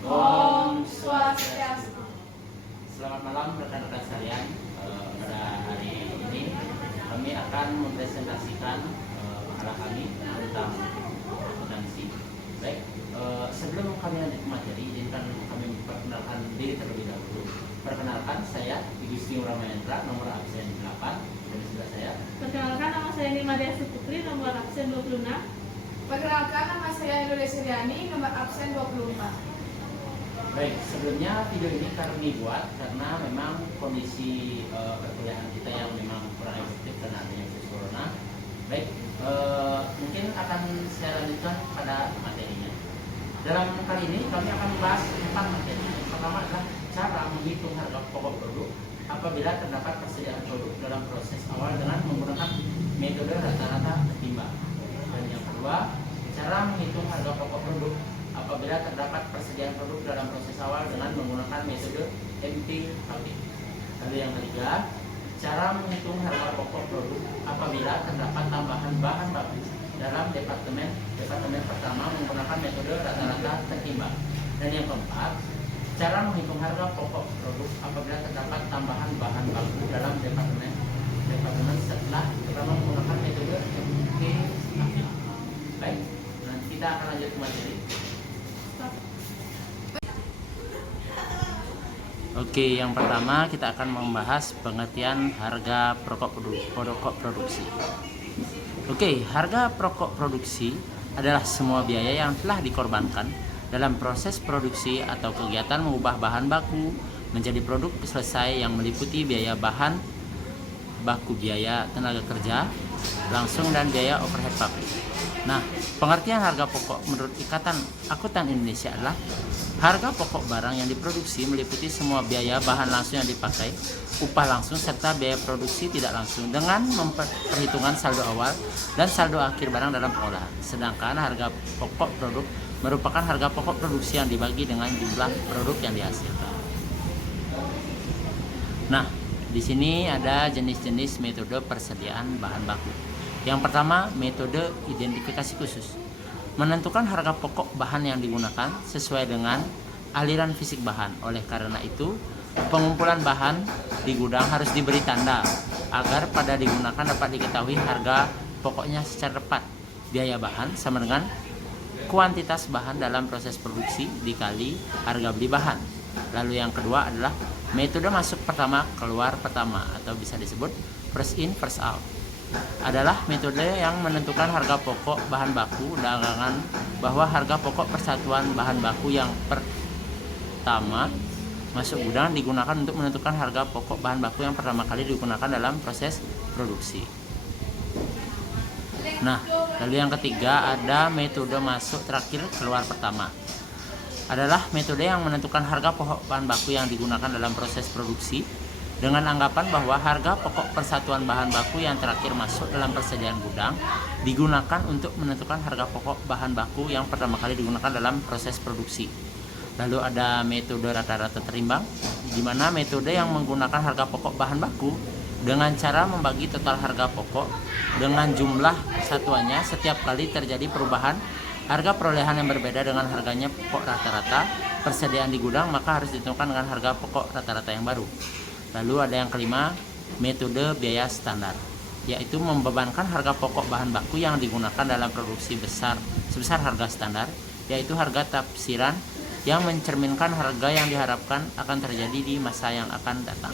Om Swastiastu. Selamat malam rekan-rekan sekalian. Pada hari ini kami akan mempresentasikan masalah kami tentang akuntansi. Baik, sebelum kami lanjut ke materi, izinkan kami memperkenalkan diri terlebih dahulu. Perkenalkan, saya Igusti Ramayendra, nomor absen 8, dan sebelah saya. Perkenalkan, nama saya Nima Desi Putri, nomor absen 26. Perkenalkan, nama saya Indonesia Riani, nomor absen 24. Baik, sebelumnya video ini kami buat karena memang kondisi perkuliahan kita yang memang kurang efektif karena adanya virus corona. Baik, mungkin akan saya lanjutkan pada materinya. Dalam kali ini kami akan membahas 4 materi. Yang pertama adalah cara menghitung harga pokok produk apabila terdapat persediaan produk dalam proses awal dengan menggunakan metode rata-rata ketimbang. Dan yang kedua, cara menghitung harga pokok produk apabila terdapat persediaan produk dalam proses awal dengan menggunakan metode MTKP. Lalu yang ketiga, cara menghitung harga pokok produk apabila terdapat tambahan bahan baku dalam departemen pertama menggunakan metode rata-rata tertimbang. Dan yang keempat, cara menghitung harga pokok produk apabila terdapat tambahan bahan baku dalam departemen setelah pertama menggunakan metode MTKP. Baik, nanti kita akan lanjut ke materi. Oke, yang pertama kita akan membahas pengertian harga pokok produksi. Oke, harga pokok produksi adalah semua biaya yang telah dikorbankan dalam proses produksi atau kegiatan mengubah bahan baku menjadi produk selesai yang meliputi biaya bahan baku, biaya tenaga kerja langsung, dan biaya overhead pabrik. Nah, pengertian harga pokok menurut Ikatan Akuntan Indonesia adalah harga pokok barang yang diproduksi meliputi semua biaya bahan langsung yang dipakai, upah langsung, serta biaya produksi tidak langsung dengan memperhitungkan saldo awal dan saldo akhir barang dalam pengolahan. Sedangkan harga pokok produk merupakan harga pokok produksi yang dibagi dengan jumlah produk yang dihasilkan. Nah, di sini ada jenis-jenis metode persediaan bahan baku. Yang pertama, metode identifikasi khusus. Menentukan harga pokok bahan yang digunakan sesuai dengan aliran fisik bahan. Oleh karena itu, pengumpulan bahan di gudang harus diberi tanda agar pada digunakan dapat diketahui harga pokoknya secara tepat. Biaya bahan sama dengan kuantitas bahan dalam proses produksi dikali harga beli bahan. Lalu yang kedua adalah metode masuk pertama, keluar pertama, atau bisa disebut first in, first out. Adalah metode yang menentukan harga pokok bahan baku dagangan, bahwa harga pokok persatuan bahan baku yang pertama masuk gudang digunakan untuk menentukan harga pokok bahan baku yang pertama kali digunakan dalam proses produksi. Nah, lalu yang ketiga ada metode masuk terakhir, keluar pertama. Adalah metode yang menentukan harga pokok bahan baku yang digunakan dalam proses produksi dengan anggapan bahwa harga pokok persatuan bahan baku yang terakhir masuk dalam persediaan gudang digunakan untuk menentukan harga pokok bahan baku yang pertama kali digunakan dalam proses produksi. Lalu ada metode rata-rata terimbang, di mana metode yang menggunakan harga pokok bahan baku dengan cara membagi total harga pokok dengan jumlah satuannya setiap kali terjadi perubahan harga perolehan yang berbeda dengan harganya pokok rata-rata persediaan di gudang, maka harus ditentukan dengan harga pokok rata-rata yang baru. Lalu ada yang kelima, metode biaya standar, yaitu membebankan harga pokok bahan baku yang digunakan dalam produksi sebesar harga standar, yaitu harga tafsiran yang mencerminkan harga yang diharapkan akan terjadi di masa yang akan datang.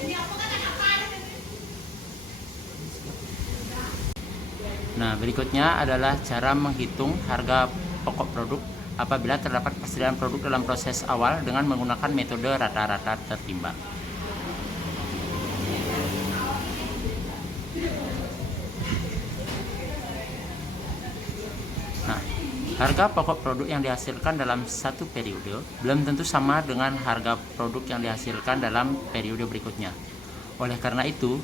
Nah, berikutnya adalah cara menghitung harga pokok produk apabila terdapat persediaan produk dalam proses awal dengan menggunakan metode rata-rata tertimbang. Nah, harga pokok produk yang dihasilkan dalam satu periode belum tentu sama dengan harga produk yang dihasilkan dalam periode berikutnya. Oleh karena itu,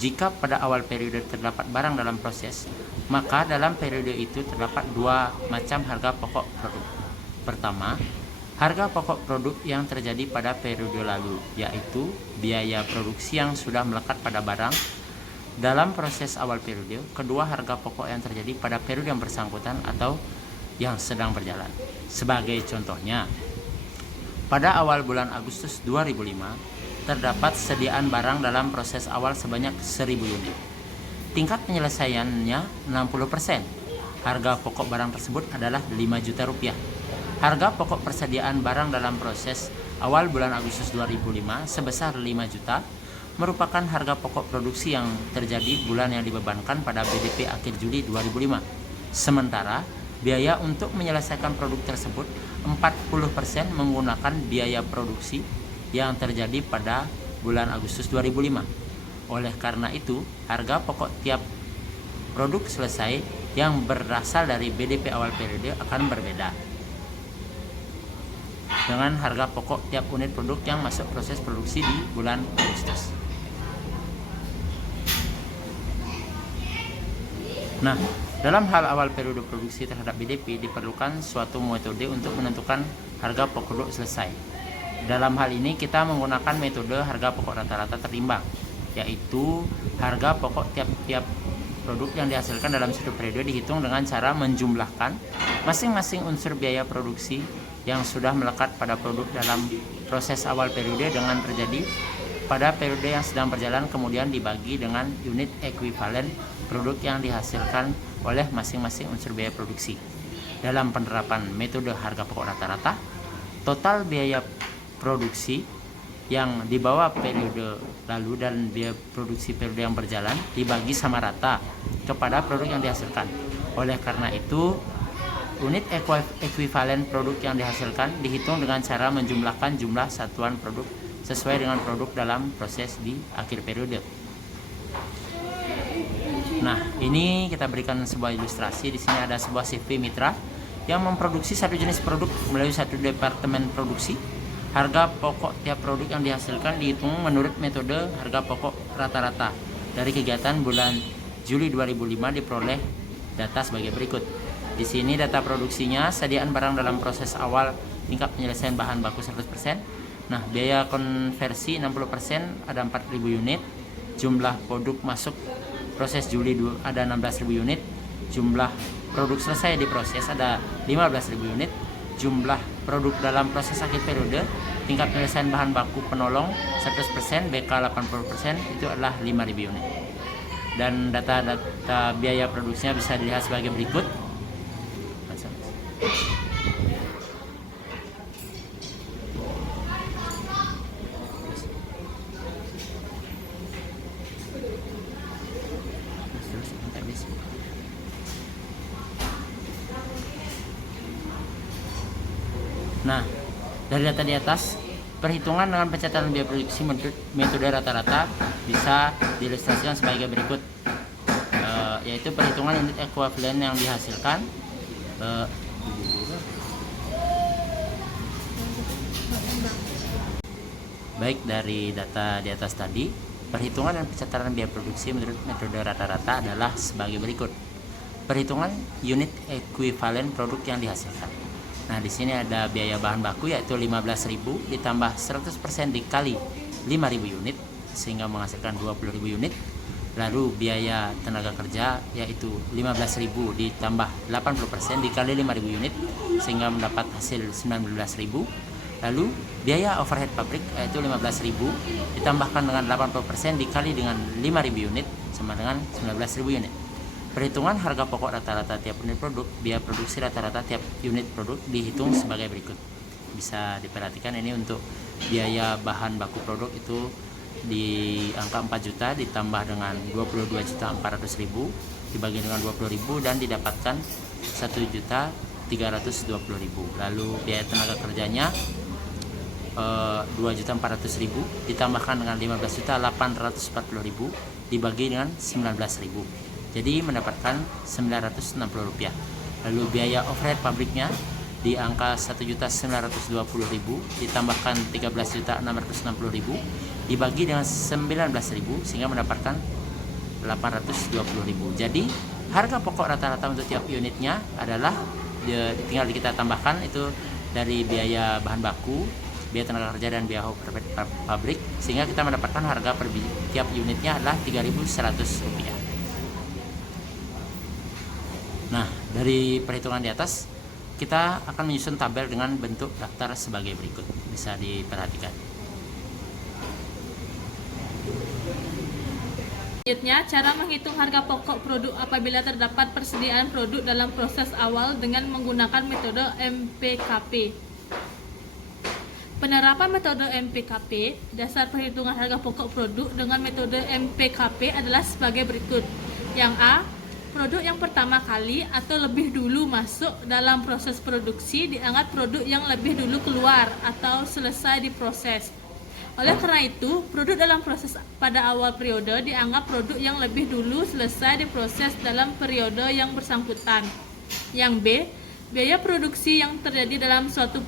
jika pada awal periode terdapat barang dalam proses, maka dalam periode itu terdapat dua macam harga pokok produk. Pertama, harga pokok produk yang terjadi pada periode lalu, yaitu biaya produksi yang sudah melekat pada barang dalam proses awal periode. Kedua, harga pokok yang terjadi pada periode yang bersangkutan atau yang sedang berjalan. Sebagai contohnya, Pada awal bulan Agustus 2005, terdapat sediaan barang dalam proses awal sebanyak 1000 unit. Tingkat penyelesaiannya 60%. Harga pokok barang tersebut adalah 5 juta rupiah. Harga pokok persediaan barang dalam proses awal bulan Agustus 2005 sebesar 5 juta merupakan harga pokok produksi yang terjadi bulan yang dibebankan pada BDP akhir Juli 2005. Sementara biaya untuk menyelesaikan produk tersebut 40% menggunakan biaya produksi yang terjadi pada bulan Agustus 2005. Oleh karena itu, harga pokok tiap produk selesai yang berasal dari BDP awal periode akan berbeda dengan harga pokok tiap unit produk yang masuk proses produksi di bulan Agustus. Nah, dalam hal awal periode produksi terhadap BDP diperlukan suatu metode untuk menentukan harga pokok produk selesai. Dalam hal ini kita menggunakan metode harga pokok rata-rata terimbang, yaitu harga pokok tiap-tiap produk yang dihasilkan dalam satu periode dihitung dengan cara menjumlahkan masing-masing unsur biaya produksi yang sudah melekat pada produk dalam proses awal periode dengan terjadi pada periode yang sedang berjalan, kemudian dibagi dengan unit ekuivalen produk yang dihasilkan oleh masing-masing unsur biaya produksi. Dalam penerapan metode harga pokok rata-rata, total biaya produksi yang dibawa periode lalu dan biaya produksi periode yang berjalan dibagi sama rata kepada produk yang dihasilkan. Oleh karena itu, unit ekuivalen produk yang dihasilkan dihitung dengan cara menjumlahkan jumlah satuan produk sesuai dengan produk dalam proses di akhir periode. Nah, ini kita berikan sebuah ilustrasi. Di sini ada sebuah CV mitra yang memproduksi satu jenis produk melalui satu departemen produksi. Harga pokok tiap produk yang dihasilkan dihitung menurut metode harga pokok rata-rata. Dari kegiatan bulan Juli 2005 diperoleh data sebagai berikut. Di sini data produksinya, sediaan barang dalam proses awal, tingkat penyelesaian bahan baku 100%. Nah, biaya konversi 60%, ada 4.000 unit. Jumlah produk masuk proses Juli ada 16.000 unit. Jumlah produk selesai diproses ada 15.000 unit. Jumlah produk dalam proses akhir periode, tingkat penyelesaian bahan baku penolong 100%, BK 80%, itu adalah 5.000 unit. Dan data biaya produksinya bisa dilihat sebagai berikut. Nah, dari data di atas, perhitungan dengan pencatatan biaya produksi metode rata-rata bisa diilustrasikan sebagai berikut, yaitu perhitungan unit ekuivalen yang dihasilkan. Baik dari data di atas tadi, perhitungan dan pencatatan biaya produksi menurut metode rata-rata adalah sebagai berikut. Perhitungan unit ekuivalen produk yang dihasilkan. Nah, di sini ada biaya bahan baku yaitu 15.000 ditambah 100% dikali 5.000 unit sehingga menghasilkan 20.000 unit. Lalu biaya tenaga kerja yaitu 15.000 ditambah 80% dikali 5.000 unit sehingga mendapat hasil 19.000. Lalu biaya overhead pabrik yaitu 15.000 ditambahkan dengan 80% dikali dengan 5.000 unit sama dengan 19.000 unit. Perhitungan harga pokok rata-rata tiap unit produk, biaya produksi rata-rata tiap unit produk dihitung sebagai berikut. Bisa diperhatikan ini untuk biaya bahan baku produk itu di angka 4 juta ditambah dengan 22.400.000 dibagi dengan 20.000 dan didapatkan 1.320.000. Lalu biaya tenaga kerjanya 2.400.000 ditambahkan dengan 15.840.000 dibagi dengan 19.000. Jadi mendapatkan Rp960. Lalu biaya overhead pabriknya di angka 1.920.000 ditambahkan 13.660.000 dibagi dengan 19.000 sehingga mendapatkan 820.000. Jadi harga pokok rata-rata untuk tiap unitnya adalah tinggal kita tambahkan itu dari biaya bahan baku, biaya tenaga kerja dan biaya overhead pabrik sehingga kita mendapatkan harga per tiap unitnya adalah Rp3.100. Nah, dari perhitungan di atas kita akan menyusun tabel dengan bentuk daftar sebagai berikut. Bisa diperhatikan. Selanjutnya, cara menghitung harga pokok produk apabila terdapat persediaan produk dalam proses awal dengan menggunakan metode MPKP. Penerapan metode MPKP, dasar perhitungan harga pokok produk dengan metode MPKP adalah sebagai berikut. Yang A, produk yang pertama kali atau lebih dulu masuk dalam proses produksi dianggap produk yang lebih dulu keluar atau selesai diproses. Oleh karena itu, produk dalam proses pada awal periode dianggap produk yang lebih dulu selesai diproses dalam periode yang bersangkutan. Yang B, biaya produksi yang terjadi dalam suatu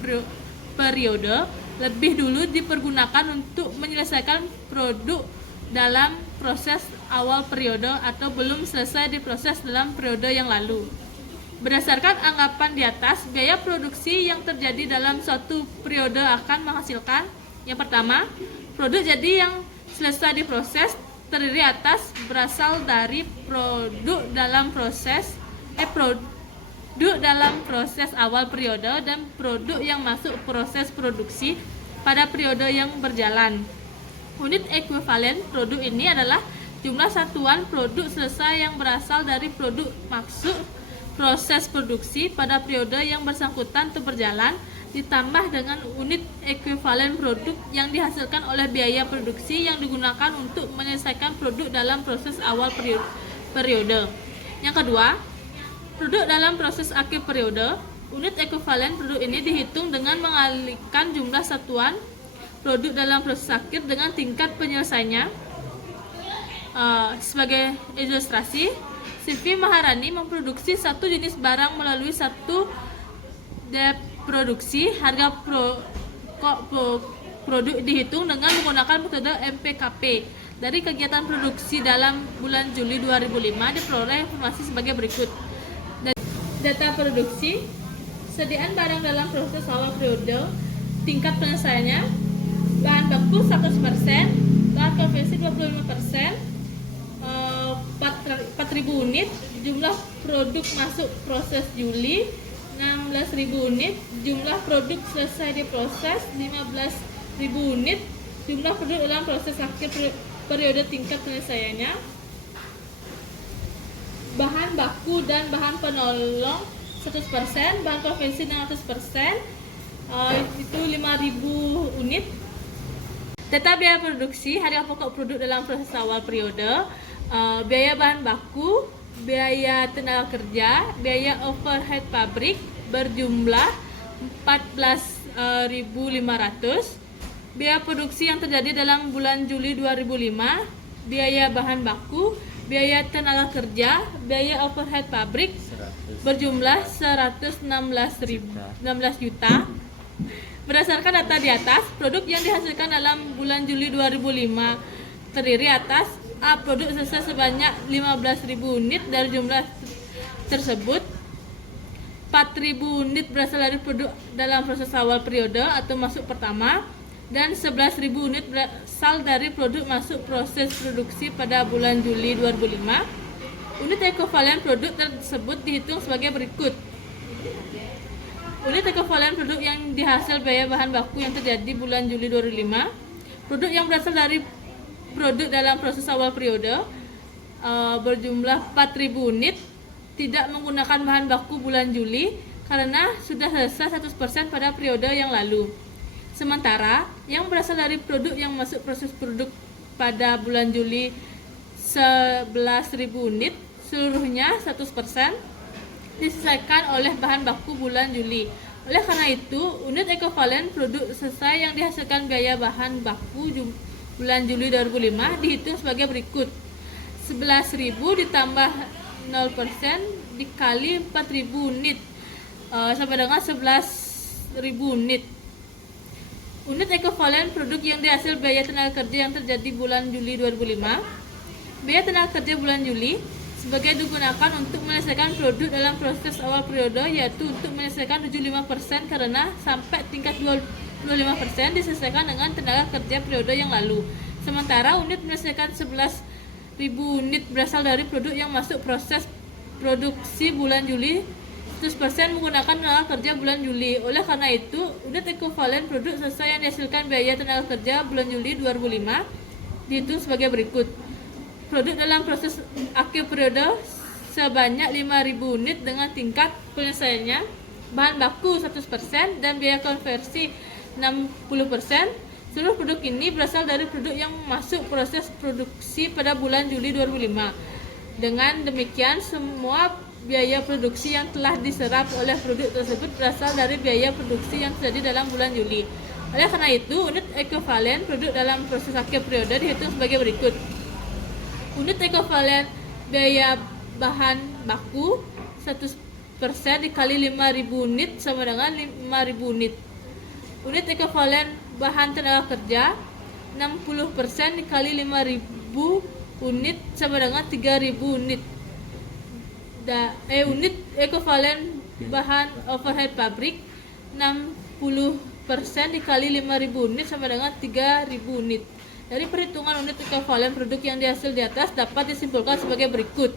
periode lebih dulu dipergunakan untuk menyelesaikan produk dalam proses awal periode atau belum selesai diproses dalam periode yang lalu. Berdasarkan anggapan di atas, biaya produksi yang terjadi dalam suatu periode akan menghasilkan: yang pertama, produk jadi yang selesai diproses terdiri atas berasal dari produk dalam proses awal periode dan produk yang masuk proses produksi pada periode yang berjalan. Unit ekuivalen produk ini adalah jumlah satuan produk selesai yang berasal dari produk masuk proses produksi pada periode yang bersangkutan atau berjalan, ditambah dengan unit ekuivalen produk yang dihasilkan oleh biaya produksi yang digunakan untuk menyelesaikan produk dalam proses awal periode. Yang kedua, produk dalam proses akhir periode. Unit ekuivalen produk ini dihitung dengan mengalihkan jumlah satuan produk dalam proses akhir dengan tingkat penyelesaiannya. Sebagai ilustrasi, Sivi Maharani memproduksi satu jenis barang melalui satu produksi. Harga produk dihitung dengan menggunakan metode MPKP. Dari kegiatan produksi dalam bulan Juli 2005 diperoleh informasi sebagai berikut. Data produksi, sediaan barang dalam proses awal periode, tingkat penyelesaiannya, bahan baku 100%, bahan konvensi 25%, 4.000 unit, jumlah produk masuk proses Juli 16.000 unit, jumlah produk selesai diproses 15.000 unit, jumlah produk dalam proses akhir periode tingkat penyelesaiannya, bahan baku dan bahan penolong 100%, bahan konvensi 600%, itu 5.000 unit. Data biaya produksi, harga pokok produk dalam proses awal periode, biaya bahan baku, biaya tenaga kerja, biaya overhead pabrik berjumlah 14.500, biaya produksi yang terjadi dalam bulan Juli 2005, biaya bahan baku, biaya tenaga kerja, biaya overhead pabrik berjumlah 116 juta. Berdasarkan data di atas, produk yang dihasilkan dalam bulan Juli 2005 terdiri atas: A. Produk selesai sebanyak 15.000 unit. Dari jumlah tersebut, 4.000 unit berasal dari produk dalam proses awal periode atau masuk pertama, dan 11.000 unit berasal dari produk masuk proses produksi pada bulan Juli 2005. Unit ekuivalen produk tersebut dihitung sebagai berikut. Unit ekuivalen produk yang dihasil biaya bahan baku yang terjadi bulan Juli 2005. Produk yang berasal dari produk dalam proses awal periode berjumlah 4.000 unit, tidak menggunakan bahan baku bulan Juli karena sudah selesai 100% pada periode yang lalu. Sementara yang berasal dari produk yang masuk proses produk pada bulan Juli 11.000 unit, seluruhnya 100% diselesaikan oleh bahan baku bulan Juli. Oleh karena itu, unit ekuivalen produk selesai yang dihasilkan biaya bahan baku bulan Juli 2005 dihitung sebagai berikut. 11.000 ditambah 0% dikali 4.000 unit sampai dengan 11.000 unit. Unit ekuivalen produk yang dihasil biaya tenaga kerja yang terjadi bulan Juli 2005. Biaya tenaga kerja bulan Juli sebagai digunakan untuk menyelesaikan produk dalam proses awal periode, yaitu untuk menyelesaikan 75% karena sampai tingkat 25% diselesaikan dengan tenaga kerja periode yang lalu. Sementara unit menyelesaikan 11.000 unit berasal dari produk yang masuk proses produksi bulan Juli 100% menggunakan tenaga kerja bulan Juli. Oleh karena itu, unit ekuivalen produk selesai yang dihasilkan biaya tenaga kerja bulan Juli 2005 dihitung sebagai berikut. Produk dalam proses akhir periode sebanyak 5.000 unit dengan tingkat penyelesaiannya bahan baku 100% dan biaya konversi 60%. Seluruh produk ini berasal dari produk yang masuk proses produksi pada bulan Juli 2005. Dengan demikian, semua biaya produksi yang telah diserap oleh produk tersebut berasal dari biaya produksi yang terjadi dalam bulan Juli. Oleh karena itu, unit ekuivalen produk dalam proses akhir periode dihitung sebagai berikut. Unit ekuivalen biaya bahan baku 100% dikali 5.000 unit sama dengan 5.000 unit. Unit ekuivalen bahan tenaga kerja 60% dikali 5.000 unit sama dengan 3.000 unit. Unit ekuivalen bahan overhead pabrik 60% dikali 5.000 unit sama dengan 3.000 unit. Dari perhitungan unit ekuivalen produk yang dihasil di atas dapat disimpulkan sebagai berikut.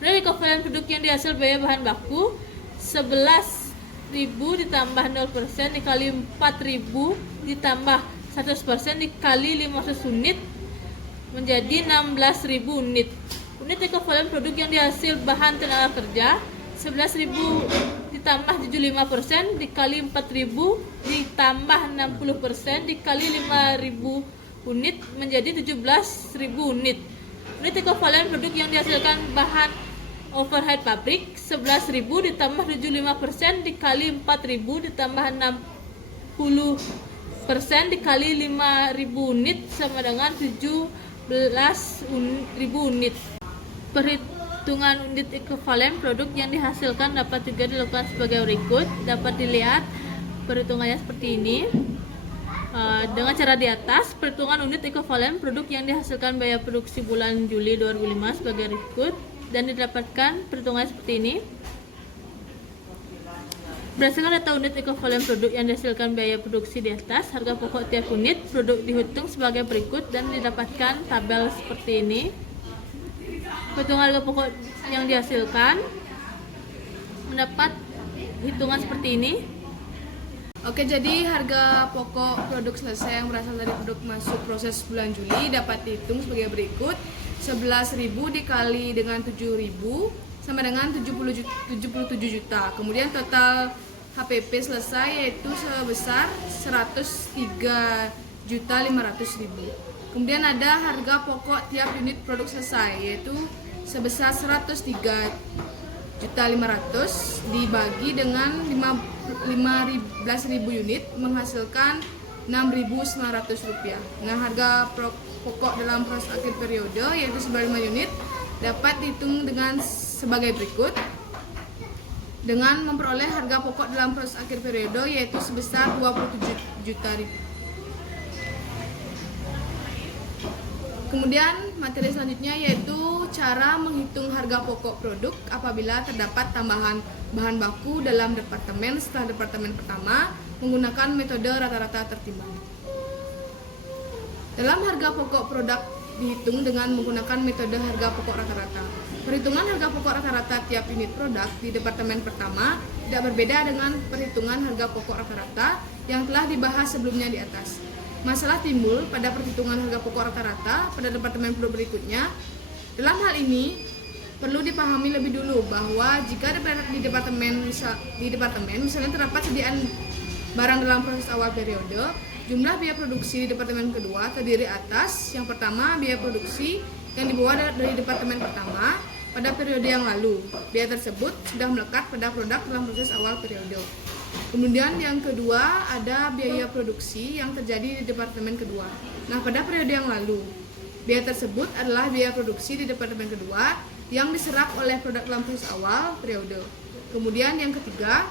Unit ekuivalen produk yang dihasil biaya bahan baku 11.000 ditambah 0% dikali 4.000 ditambah 100% dikali 500 unit menjadi 16.000 unit. Unit ekuivalen produk yang dihasil bahan tenaga kerja 11.000 ditambah 75% dikali 4.000 ditambah 60% dikali 5.000 unit menjadi 17.000 unit. Unit ekuivalen produk yang dihasilkan bahan overhead pabrik 11.000 ditambah 75% dikali 4.000 ditambah 60% dikali 5.000 unit sama dengan 17.000 unit. Perhitungan unit ekuivalen produk yang dihasilkan dapat juga dilakukan sebagai berikut. Dapat dilihat perhitungannya seperti ini. Dengan cara di atas, perhitungan unit ekuivalen produk yang dihasilkan biaya produksi bulan Juli 2005 sebagai berikut, dan didapatkan perhitungannya seperti ini. Berdasarkan data unit ekuivalen produk yang dihasilkan biaya produksi di atas, harga pokok tiap unit produk dihitung sebagai berikut dan didapatkan tabel seperti ini. Perhitungan harga pokok yang dihasilkan mendapat hitungan seperti ini. Oke, jadi harga pokok produk selesai yang berasal dari produk masuk proses bulan Juli dapat dihitung sebagai berikut. 11.000 dikali dengan 7.000 sama dengan 77 juta. Kemudian total HPP selesai yaitu sebesar 103.500.000. Kemudian ada harga pokok tiap unit produk selesai yaitu sebesar 103.500.000 dibagi dengan 15.000 unit menghasilkan Rp6.900. Nah, harga pokok dalam proses akhir periode yaitu 95 unit dapat dihitung dengan sebagai berikut. Dengan memperoleh harga pokok dalam proses akhir periode yaitu sebesar 27 juta. Kemudian materi selanjutnya yaitu cara menghitung harga pokok produk apabila terdapat tambahan bahan baku dalam departemen setelah departemen pertama menggunakan metode rata-rata tertimbang. Dalam harga pokok produk dihitung dengan menggunakan metode harga pokok rata-rata. Perhitungan harga pokok rata-rata tiap unit produk di departemen pertama tidak berbeda dengan perhitungan harga pokok rata-rata yang telah dibahas sebelumnya di atas. Masalah timbul pada perhitungan harga pokok rata-rata pada departemen produk berikutnya. Dalam hal ini perlu dipahami lebih dulu bahwa jika di departemen misalnya terdapat sediaan barang dalam proses awal periode, jumlah biaya produksi di departemen kedua terdiri atas yang pertama biaya produksi yang dibawa dari departemen pertama pada periode yang lalu. Biaya tersebut sudah melekat pada produk dalam proses awal periode. Kemudian yang kedua ada biaya produksi yang terjadi di departemen kedua. Nah, pada periode yang lalu, biaya tersebut adalah biaya produksi di departemen kedua yang diserap oleh produk dalam proses awal periode. Kemudian yang ketiga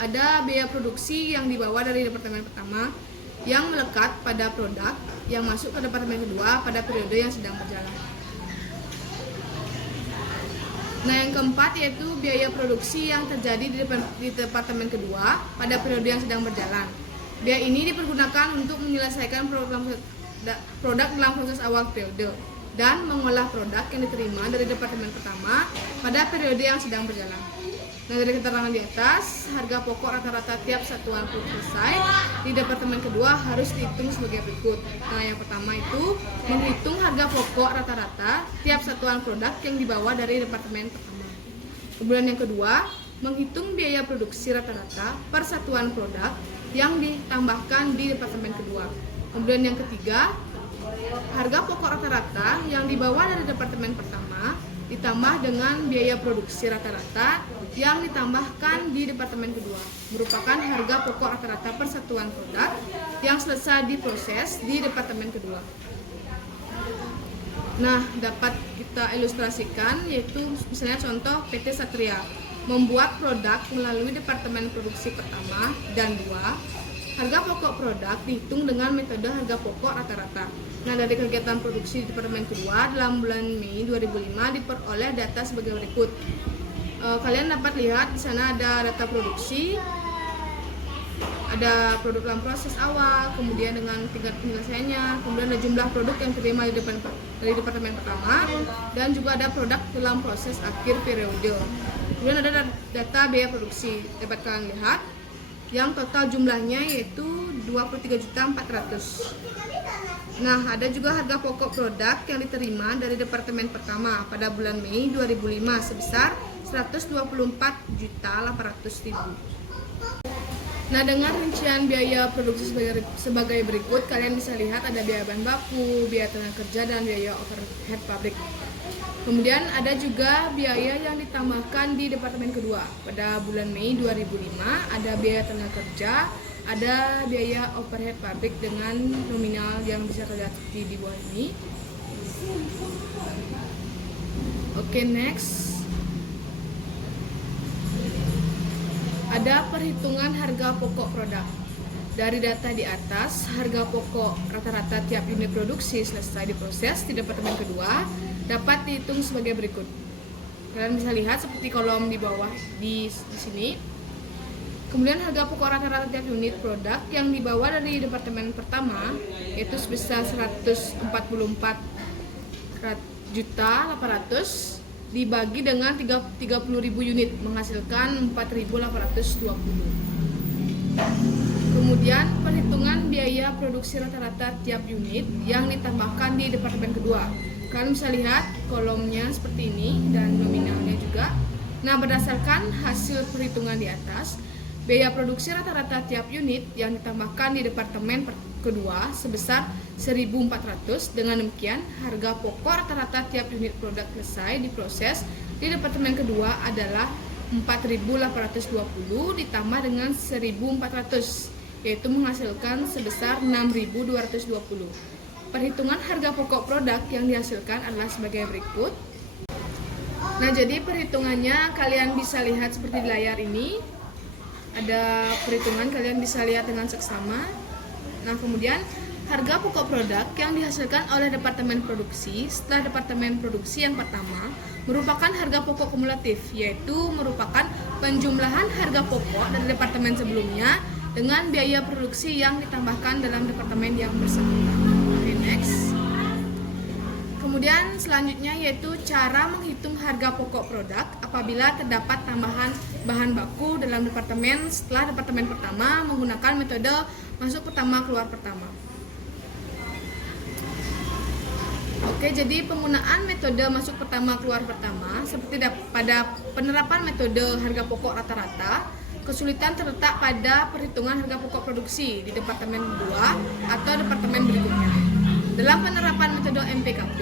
ada biaya produksi yang dibawa dari departemen pertama yang melekat pada produk yang masuk ke departemen kedua pada periode yang sedang berjalan. Nah, yang keempat yaitu biaya produksi yang terjadi di departemen kedua pada periode yang sedang berjalan. Biaya ini dipergunakan untuk menyelesaikan produk dalam proses awal periode. dan mengolah produk yang diterima dari departemen pertama pada periode yang sedang berjalan. Nah, dari keterangan di atas, harga pokok rata-rata tiap satuan produk selesai di departemen kedua harus dihitung sebagai berikut. Nah, yang pertama itu menghitung harga pokok rata-rata tiap satuan produk yang dibawa dari departemen pertama. Kemudian yang kedua, menghitung biaya produksi rata-rata per satuan produk yang ditambahkan di departemen kedua. Kemudian yang ketiga, harga pokok rata-rata yang dibawa dari departemen pertama ditambah dengan biaya produksi rata-rata yang ditambahkan di departemen kedua, merupakan harga pokok rata-rata per satuan produk yang selesai diproses di departemen kedua. Nah, dapat kita ilustrasikan yaitu misalnya contoh PT Satria membuat produk melalui departemen produksi pertama dan 2. Harga pokok produk dihitung dengan metode harga pokok rata-rata. Nah, dari kegiatan produksi di departemen kedua dalam bulan Mei 2005 diperoleh data sebagai berikut. Kalian dapat lihat di sana ada data produksi, ada produk dalam proses awal, kemudian dengan tingkat penyelesaiannya, kemudian ada jumlah produk yang diterima dari departemen pertama, dan juga ada produk dalam proses akhir periode. Kemudian ada data biaya produksi, dapat kalian lihat yang total jumlahnya yaitu 23.400.000. Nah, ada juga harga pokok produk yang diterima dari departemen pertama pada bulan Mei 2005 sebesar 124.800.000. Nah, dengan rincian biaya produksi sebagai berikut, kalian bisa lihat ada biaya bahan baku, biaya tenaga kerja, dan biaya overhead pabrik. Kemudian ada juga biaya yang ditambahkan di departemen kedua. Pada bulan Mei 2005 ada biaya tenaga kerja, ada biaya overhead pabrik dengan nominal yang bisa terlihat di bawah ini. Oke, next. Ada perhitungan harga pokok produk. Dari data di atas, harga pokok rata-rata tiap unit produksi selesai diproses di departemen kedua dapat dihitung sebagai berikut. Kalian bisa lihat seperti kolom di bawah di sini. Kemudian harga pokok rata-rata tiap unit produk yang dibawa dari departemen pertama yaitu sebesar 144.800.000 dibagi dengan 30.000 unit menghasilkan 4.820. Kemudian perhitungan biaya produksi rata-rata tiap unit yang ditambahkan di departemen kedua. Kalian bisa lihat kolomnya seperti ini dan nominalnya juga. Nah, berdasarkan hasil perhitungan di atas, biaya produksi rata-rata tiap unit yang ditambahkan di departemen kedua sebesar 1.400. Dengan demikian, harga pokok rata-rata tiap unit produk selesai diproses di departemen kedua adalah 4.820 ditambah dengan 1.400, yaitu menghasilkan sebesar 6.220. Perhitungan harga pokok produk yang dihasilkan adalah sebagai berikut. Nah, jadi perhitungannya kalian bisa lihat seperti di layar ini. Ada perhitungan, kalian bisa lihat dengan seksama. Nah, kemudian harga pokok produk yang dihasilkan oleh departemen produksi setelah departemen produksi yang pertama merupakan harga pokok kumulatif, yaitu merupakan penjumlahan harga pokok dari departemen sebelumnya dengan biaya produksi yang ditambahkan dalam departemen yang bersangkutan. Oke, next. Kemudian selanjutnya yaitu cara menghitung harga pokok produk apabila terdapat tambahan bahan baku dalam departemen setelah departemen pertama menggunakan metode masuk pertama keluar pertama. Oke, jadi penggunaan metode masuk pertama keluar pertama seperti pada penerapan metode harga pokok rata-rata, kesulitan terletak pada perhitungan harga pokok produksi di departemen 2 atau departemen berikutnya. Dalam penerapan metode MPKP,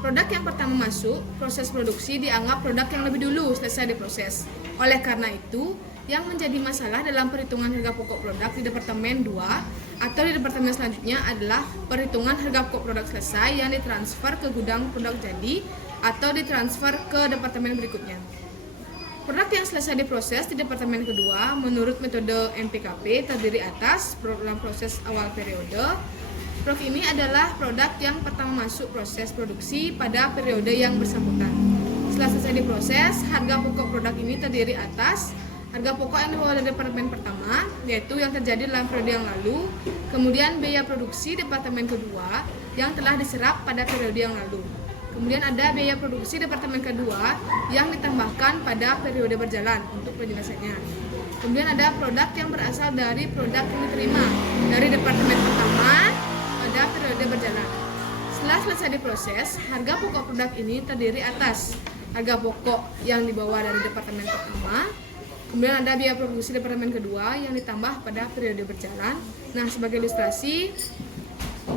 produk yang pertama masuk proses produksi dianggap produk yang lebih dulu selesai diproses. Oleh karena itu, yang menjadi masalah dalam perhitungan harga pokok produk di departemen 2 atau di departemen selanjutnya adalah perhitungan harga pokok produk selesai yang ditransfer ke gudang produk jadi atau ditransfer ke departemen berikutnya. Produk yang selesai diproses di departemen kedua menurut metode MPKP terdiri atas produk dalam proses awal periode. Produk ini adalah produk yang pertama masuk proses produksi pada periode yang bersangkutan. Setelah selesai diproses, harga pokok produk ini terdiri atas harga pokok yang dibawa dari departemen pertama, yaitu yang terjadi dalam periode yang lalu, kemudian biaya produksi departemen kedua yang telah diserap pada periode yang lalu. Kemudian ada biaya produksi departemen kedua yang ditambahkan pada periode berjalan untuk penjelasannya. Kemudian ada produk yang berasal dari produk yang diterima dari departemen pertama pada periode berjalan. Setelah selesai diproses, harga pokok produk ini terdiri atas harga pokok yang dibawa dari departemen pertama, kemudian ada biaya produksi departemen kedua yang ditambah pada periode berjalan. Nah, sebagai ilustrasi,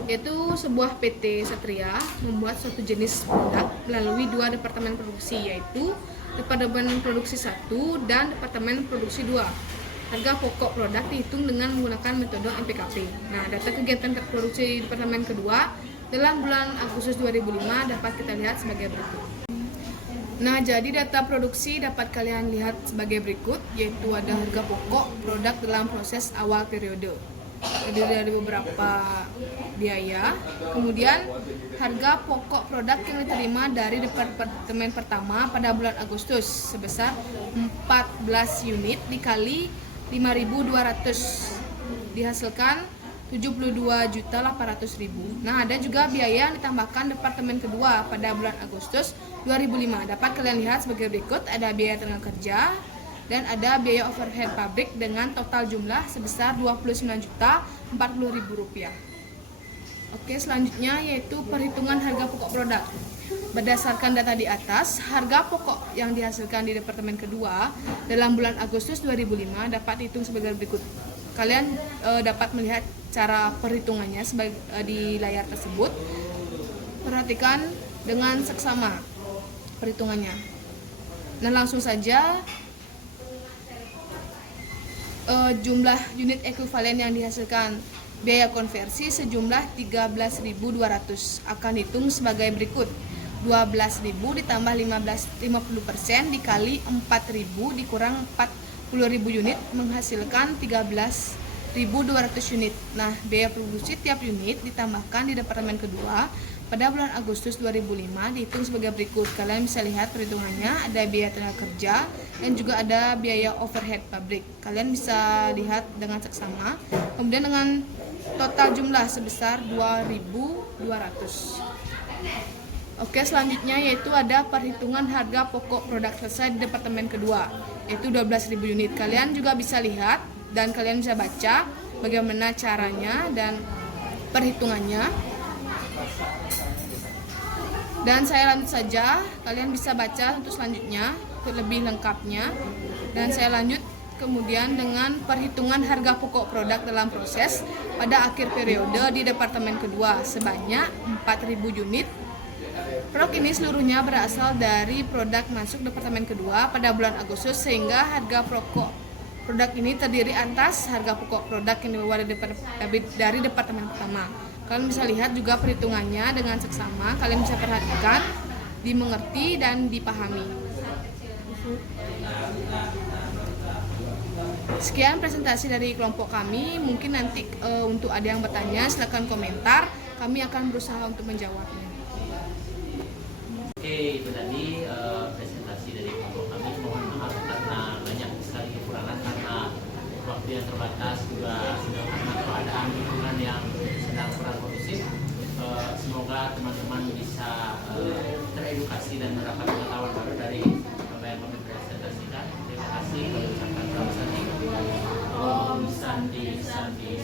yaitu sebuah PT Satria membuat suatu jenis produk melalui dua departemen produksi, yaitu Departemen Produksi 1 dan Departemen Produksi 2. Harga pokok produk dihitung dengan menggunakan metode MPKP. Nah, data kegiatan produksi departemen kedua dalam bulan Agustus 2005 dapat kita lihat sebagai berikut. Nah, jadi data produksi dapat kalian lihat sebagai berikut, yaitu ada harga pokok produk dalam proses awal periode. Jadi dari beberapa biaya, kemudian harga pokok produk yang diterima dari departemen pertama pada bulan Agustus sebesar 14 unit dikali 5.200 dihasilkan 72.800.000. Nah, ada juga biaya yang ditambahkan departemen kedua pada bulan Agustus 2005. Dapat kalian lihat sebagai berikut, ada biaya tenaga kerja dan ada biaya overhead pabrik dengan total jumlah sebesar Rp29.040.000. Oke, selanjutnya yaitu perhitungan harga pokok produk. Berdasarkan data di atas, harga pokok yang dihasilkan di departemen kedua dalam bulan Agustus 2005 dapat dihitung sebagai berikut. Kalian dapat melihat cara perhitungannya di layar tersebut. Perhatikan dengan seksama perhitungannya. Nah, langsung saja jumlah unit ekuivalen yang dihasilkan biaya konversi sejumlah 13.200 akan dihitung sebagai berikut. 12.000 ditambah 50% dikali 4.000 dikurang 40.000 unit menghasilkan 13.200 unit. Nah, biaya produksi tiap unit ditambahkan di departemen kedua pada bulan Agustus 2005 dihitung sebagai berikut. Kalian bisa lihat perhitungannya, ada biaya tenaga kerja dan juga ada biaya overhead pabrik. Kalian bisa lihat dengan seksama. Kemudian dengan total jumlah sebesar 2.200. Oke, selanjutnya yaitu ada perhitungan harga pokok produk selesai di departemen kedua, yaitu 12.000 unit. Kalian juga bisa lihat dan kalian bisa baca bagaimana caranya dan perhitungannya. Dan saya lanjut saja, kalian bisa baca untuk selanjutnya untuk lebih lengkapnya. Dan saya lanjut kemudian dengan perhitungan harga pokok produk dalam proses pada akhir periode di departemen kedua sebanyak 4.000 unit. Produk ini seluruhnya berasal dari produk masuk departemen kedua pada bulan Agustus, sehingga harga pokok produk ini terdiri atas harga pokok produk yang dibawa dari departemen pertama. Kalian bisa lihat juga perhitungannya dengan seksama. Kalian bisa perhatikan, dimengerti dan dipahami. Sekian presentasi dari kelompok kami. Mungkin nanti untuk ada yang bertanya silakan komentar. Kami akan berusaha untuk menjawabnya. Oke, itu tadi presentasi dari kelompok kami. Mohon maaf karena banyak sekali kekurangan karena waktu yang terbatas, juga karena keadaan lingkungan yang sedang kurang kondusif. Semoga teman-teman bisa teredukasi dan mendapat pengetahuan baru dari apa yang kami presentasikan. Terima kasih. Kami ucapkan salam santi. Om Santi Santi.